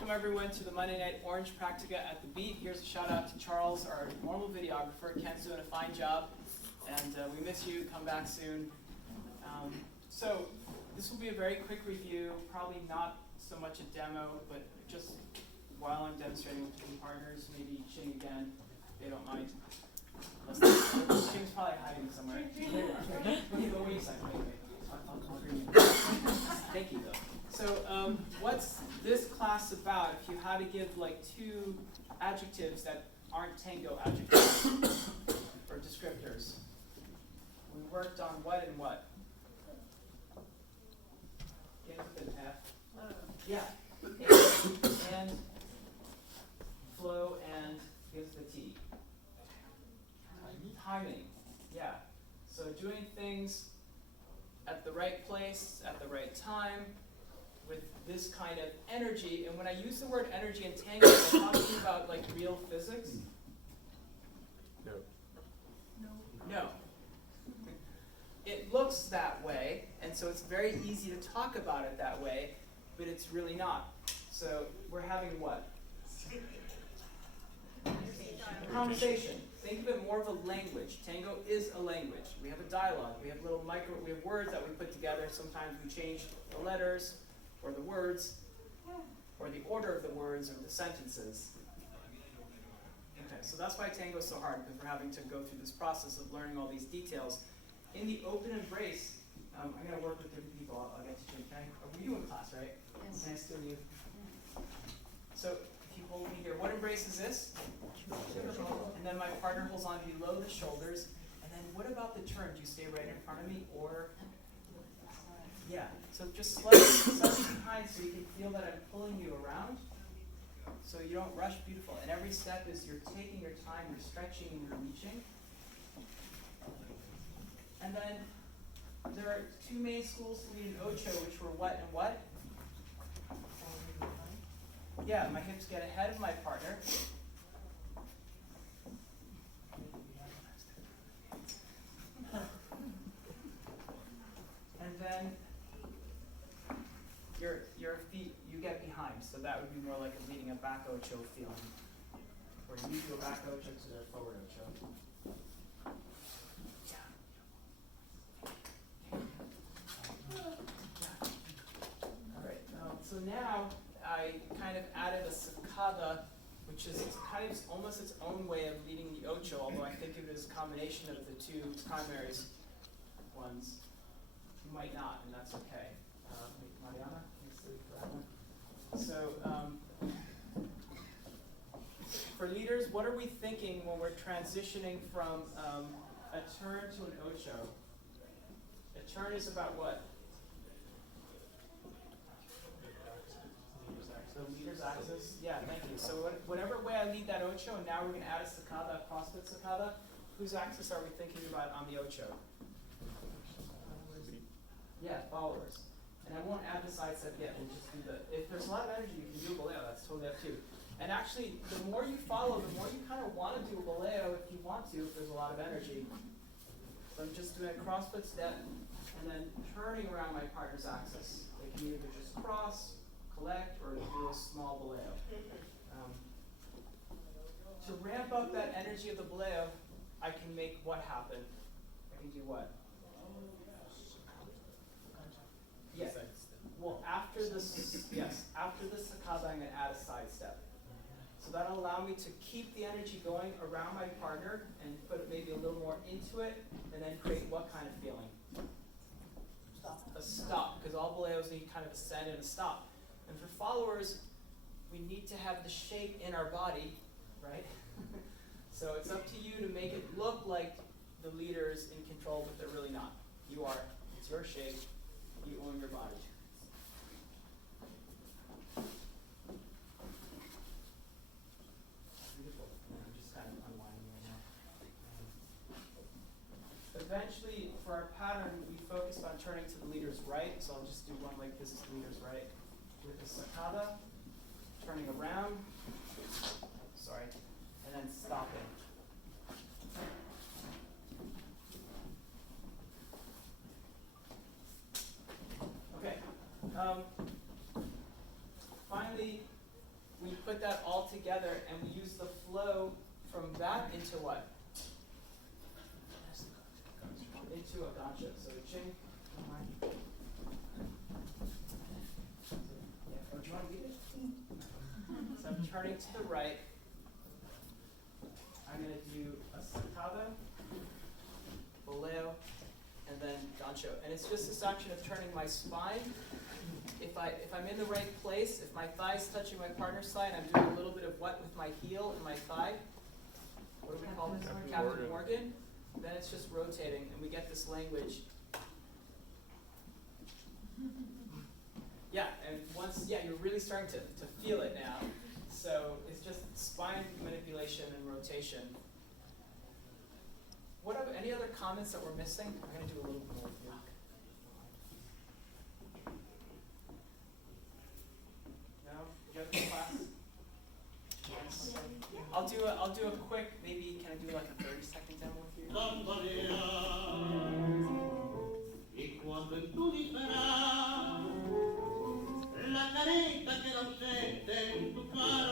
Welcome everyone to the Monday Night Orange Practica at the Beat. Here's a shout out to Charles, our normal videographer. Ken's doing a fine job, and we miss you. Come back soon. So this will be a very quick review, probably not so much a demo, but just while I'm demonstrating with the partners, maybe Ching again, if they don't mind. Ching's probably hiding somewhere. Thank you though. So what's this class about? If you had to give like two adjectives that aren't Tango adjectives or descriptors, we worked on what and what? Begins with an F. Yeah. And flow and gives the T. Timing. Yeah. So doing things at the right place, at the right time, with this kind of energy. And when I use the word energy in Tango, I'm talking about like real physics? No. No. It looks that way, and so it's very easy to talk about it that way, but it's really not. So we're having what? Conversation. Think of it more of a language. Tango is a language. We have a dialogue. We have we have words that we put together. Sometimes we change the letters, or the words, or the order of the words, or the sentences. Okay, so that's why Tango is so hard, because we're having to go through this process of learning all these details. In the open embrace, I'm going to work with different people. I'll get to you. Are you in class, right? Yes. Nice to meet you. So if you hold me here, what embrace is this? And then my partner holds on below the shoulders. And then what about the turn? Do you stay right in front of me, or? Yeah, so just slightly behind so you can feel that I'm pulling you around. So you don't rush, beautiful. And every step is you're taking your time, you're stretching, and you're reaching. And then there are two main schools to lead an ocho, which were what and what? Yeah, my hips get ahead of my partner. And then your feet, you get behind. So that would be more like a leading a back ocho feeling. Or you do a back ocho to the forward ocho. So now I kind of added a cicada, which is kind of almost its own way of leading the ocho, although I think of it as a combination of the two primary ones. You might not, and that's okay. Mariana, thanks for that one. So for leaders, what are we thinking when we're transitioning from a turn to an ocho? A turn is about what? The leader's axis? Yeah, thank you. So whatever way I lead that ocho, and now we're going to add a cicada, a crossfit cicada, whose axis are we thinking about on the ocho? Yeah, followers. And I won't add the side step yet. We'll just do if there's a lot of energy, you can do a boleo. That's totally up to you. And actually, the more you follow, the more you kind of want to do a boleo if you want to, if there's a lot of energy. So I'm just doing a crossfit step, and then turning around my partner's axis. They can either just cross, collect, or do a small boleo. To ramp up that energy of the boleo, I can make what happen? I can do what? Yes. Well, after the cicada, I'm going to add a side step. So that'll allow me to keep the energy going around my partner and put maybe a little more into it, and then create what kind of feeling? A stop, because all boleos need kind of a send and a stop. And for followers, we need to have the shape in our body, right? So it's up to you to make it look like the leader's in control, but they're really not. You are. It's your shape. You own your body. Beautiful. I'm just kind of unwinding right now. Eventually, for our pattern, we focused on turning to the leader's right. So I'll just do one like this is the leader's right. With the cicada, turning around, and then stopping. Okay. Finally, into what? Into a gancho. So Jing. Yeah, do you want to read it? So I'm turning to the right. I'm going to do a sentado, boleo, and then gancho. And it's just this action of turning my spine. If I'm in the right place, if my thigh's touching my partner's thigh, and I'm doing a little bit of what with my heel and my thigh, what do we call this? Captain Morgan. Then it's just rotating, and we get this language. Yeah, and once, you're really starting to feel it now. So it's just spine manipulation and rotation. Any other comments that we're missing? I'm going to do a little bit more here. No? You have a class? Yes. I'll do a quick, maybe can I do like a 30-second demo with you? Y cuando en tu disparar la careta queda ausente en tu cara